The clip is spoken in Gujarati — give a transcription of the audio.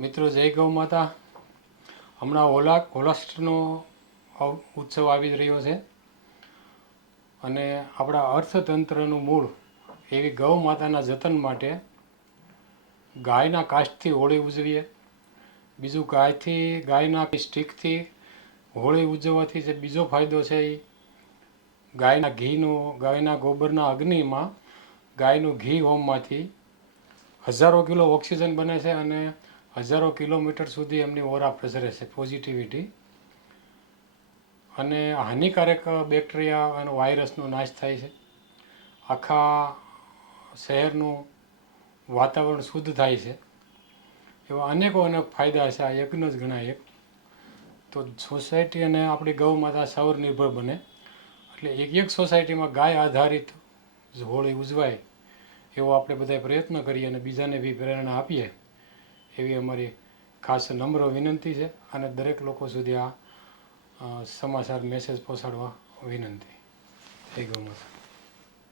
મિત્રો જય ગૌ માતા. હમણાં હોલાસ્ટનો ઉત્સવ આવી રહ્યો છે અને આપણા અર્થતંત્રનું મૂળ એવી ગૌ માતાના જતન માટે ગાયના કાષ્ઠથી હોળી ઉજવીએ. બીજું ગાયના સ્ટીકથી હોળી ઉજવવાથી જે બીજો ફાયદો છે એ ગાયના ગોબરના અગ્નિમાં ગાયનું ઘી હોમમાંથી હજારો કિલો ઓક્સિજન બને છે અને હજારો કિલોમીટર સુધી એમની ઓરા પ્રસરે છે પોઝિટિવિટી, અને હાનિકારક બેક્ટેરિયા અને વાયરસનો નાશ થાય છે. આખા શહેરનું વાતાવરણ શુદ્ધ થાય છે. એવા અનેક ફાયદા છે. આ યજ્ઞ જ ગણાય એક. તો સોસાયટી અને આપણી ગૌ માતા સ્વનિર્ભર બને, એટલે એક સોસાયટીમાં ગાય આધારિત હોળી ઉજવાય એવો આપણે બધા પ્રયત્ન કરીએ અને બીજાને બી પ્રેરણા આપીએ એવી અમારી ખાસ નમ્ર વિનંતી છે. અને દરેક લોકો સુધી આ સમાચાર મેસેજ પહોંચાડવા વિનંતી. જય ગૌ માતા.